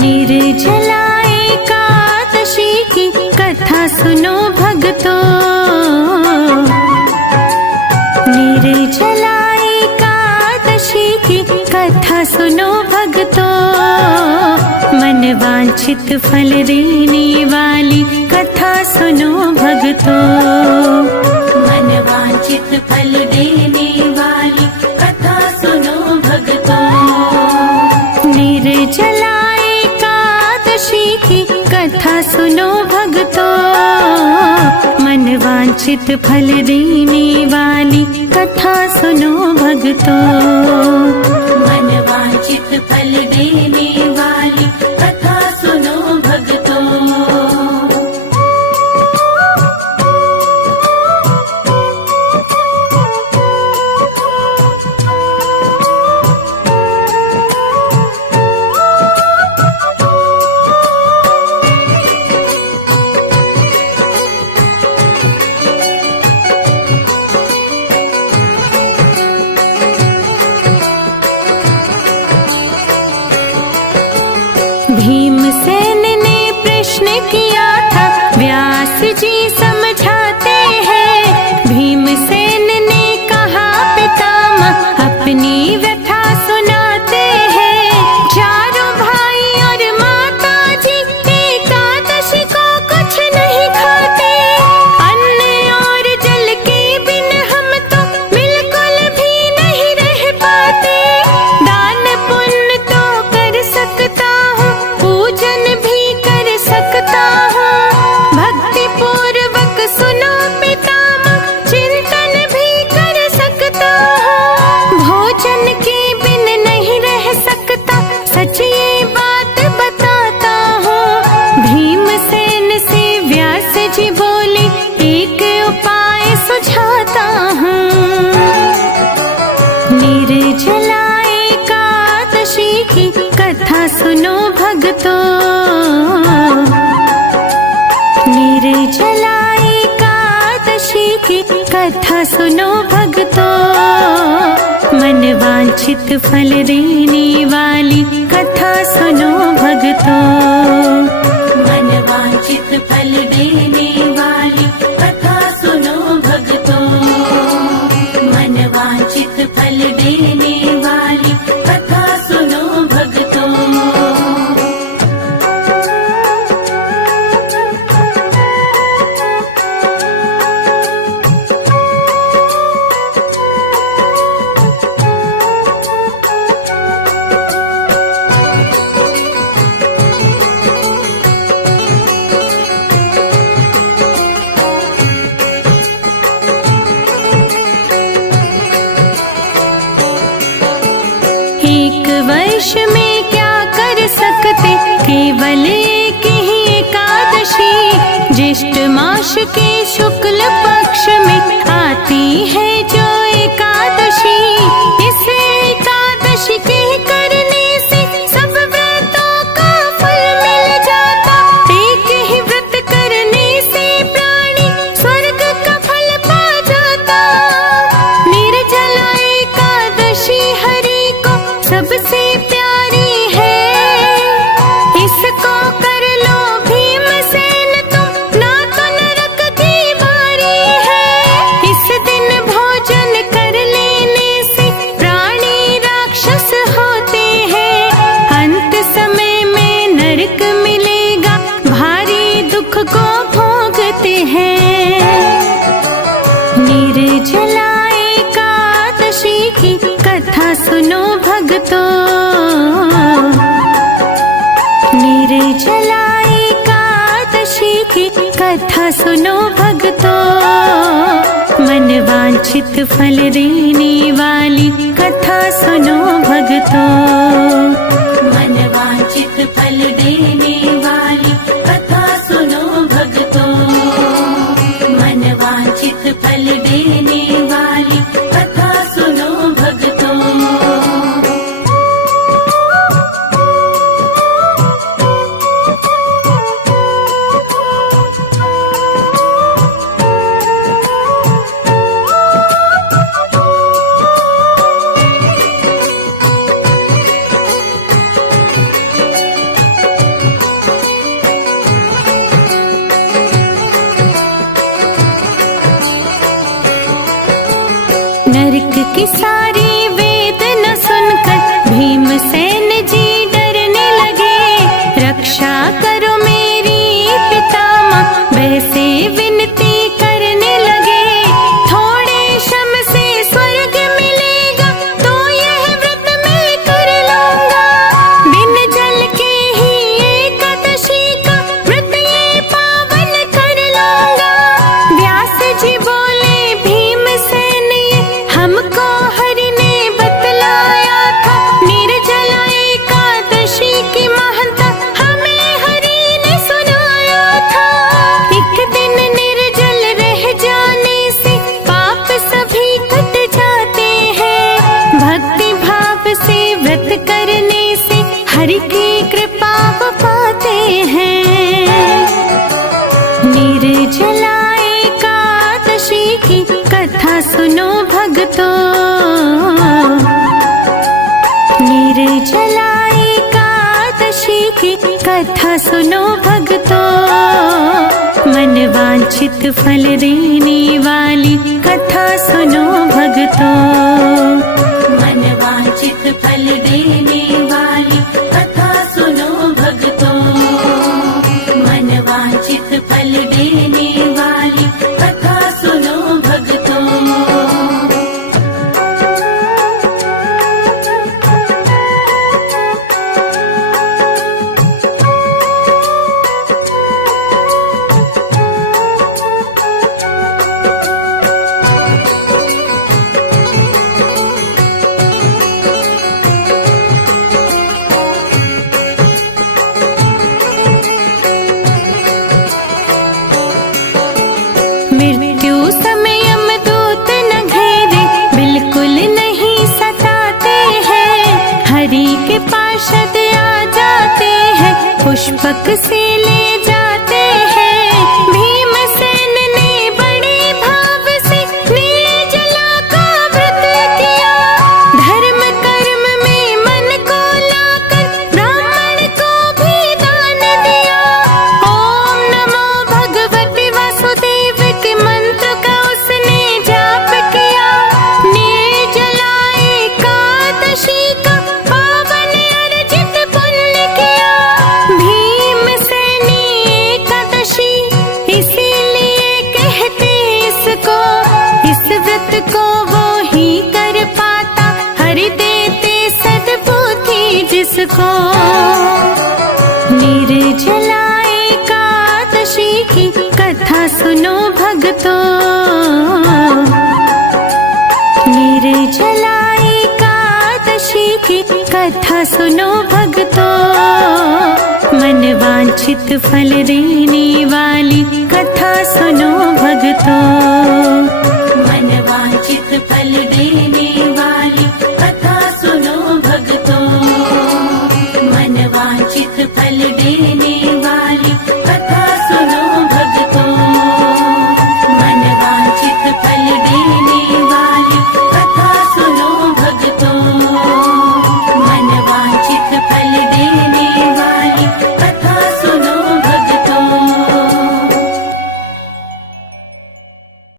निर्जला एकादशी की कथा सुनो भक्तों। निर्जला एकादशी की कथा सुनो भक्तों। मन वांछित फल देने वाली कथा सुनो भक्तों। मन वांछित फल देने वाली कथा सुनो भक्तों। निर्जला एकादशी की कथा सुनो भक्तों। मन वांछित फल देने वाली कथा सुनो भक्तों। मन वांछित फल देने वाली कथा सुनो भक्तों। भीमसेन ने प्रश्न किया था, व्यास जी समझाते हैं। भीमसेन ने कहा पितामह अपनी व्यथा सुनाते हैं। चारों भाई और माता जी एकादशी को कुछ नहीं खाते। अन्न और जल के बिन हम तो बिल्कुल भी नहीं रह पाते। दान पुण्य तो कर सकता हूँ, पूजन भी कर सकता हूँ। भक्ति पूर्वक सुनो पितामह, चिंतन भी कर सकता हूँ। भोजन के बिन नहीं रह सकता, सच ये बात बताता हूँ। भीमसेन से व्यास जी बोले, एक उपाय सुझाता हूँ। निर्जला एकादशी की कथा सुनो भक्तों। निर्जला एकादशी की कथा सुनो भक्तों। मन वांछित फल देने वाली कथा सुनो भक्तों। मन वांछित फल देने वाली कथा सुनो भक्तों। मन वांछित फल देने वाली कथा सुनो भक्तों। एक वर्ष में क्या कर सकते, केवल एक ही एकादशी। ज्येष्ठ मास के शुक्ल पक्ष में आती है जो एकादशी। इस एकादशी के करने से सब व्रतों का फल मिल जाता। एक ही व्रत करने से प्राणी स्वर्ग का फल पा जाता। निर्जला एकादशी हरि को सबसे प्यारी है। इसको कर लो भीमसेन तुम, ना तो नरक की बारी है। इस दिन भोजन कर लेने से प्राणी राक्षस होते हैं। अंत समय में नरक मिलेगा, भारी दुख को भोगते हैं। निर्जला एकादशी की कथा सुनो भक्तों। निर्जला एकादशी की कथा सुनो भक्तों। मन वांछित फल देने वाली कथा सुनो भक्तों। मन वांछित फल देने वाली कथा सुनो भक्तों। मन वांछित फल देने वाली कथा सुनो भक्तों। हरि की कृपा वो पाते हैं। निर्जला एकादशी की कथा सुनो भक्तों, निर्जला एकादशी की कथा सुनो भक्तों, मन वांछित फल देने वाली कथा सुनो भक्तों, मन वांछित फल देने वाली कथा सुनो भक्तों, मन वांछित फल देने वाली कथा सुनो भक्तों। मृत्यु समय यमदूत न घेरे, बिल्कुल नहीं सताते हैं, हरि के पार्षद आ जाते हैं, पुष्पक से ले जाते हैं। भीमसेन ने बड़े भाव से निर्जला का व्रत किया, धर्म कर्म में मन को लाकर ब्राह्मण को भी दान दिया। ओम नमो भगवते वासुदेव के मंत्र का उसने जाप किया, निर्जला एकादशी का पावन अर्जित पुण्य किया। भीमसेनी एकादशी इसीलिए कहते इसको, इस व्रत को वो ही कर पाता, हरि देते सद्बुद्धि जिसको। निर्जला एकादशी की कथा सुनो भक्तों, निर्जला एकादशी की कथा सुनो भक्तों, मन वांछित फल देने वाली कथा सुनो भक्तों, मन वांछित फल देने